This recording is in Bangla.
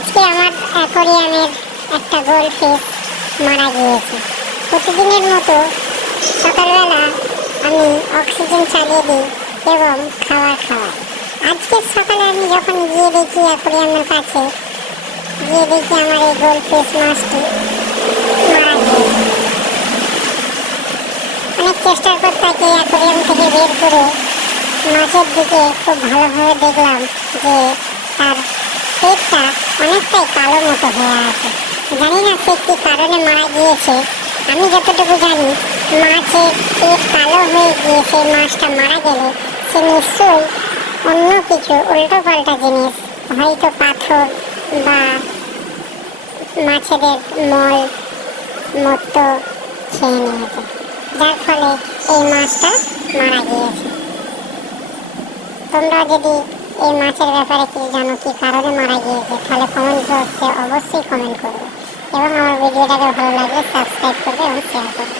আজকে আমার অ্যাকোরিয়ামের একটা গোল্ডফিশ মারা গিয়েছে। প্রতিদিনের মতো সকালবেলা আমি অক্সিজেন চালিয়ে দিই এবং খাবার খাওয়াই। আজকে সকালে আমি যখন গিয়ে দেখি অ্যাকোরিয়ামের কাছে, গিয়ে দেখি আমার এই গোল্ডফিশ মাছটি মারা গিয়েছে। অনেক চেষ্টার পর তাকে অ্যাকোরিয়াম থেকে বের করে মাছের দিকে খুব ভালোভাবে দেখলাম যে তার পেটটা অনেকটাই কালো মতো হয়ে আছে। জানি না সে কী কারণে মারা গিয়েছে। আমি যতটুকু জানি, মাছের পেট কালো হয়ে গিয়ে সেই মাছটা মারা গেলে সে নিশ্চয়ই অন্য কিছু উল্টোপাল্টা জিনিস, হয়তো পাথর বা মাছেদের মল মূত্র খেয়ে নিয়েছে, যার ফলে এই মাছটা মারা গিয়েছে। তোমরা যদি এই মাছের ব্যাপারে কি জানো, কি কারণে মারা গিয়েছে, তাহলে কমেন্ট বক্সে অবশ্যই কমেন্ট করবে এবং আমার ভিডিওটাকে ভালো লাগলে সাবস্ক্রাইব করবে এবং শেয়ার করবে।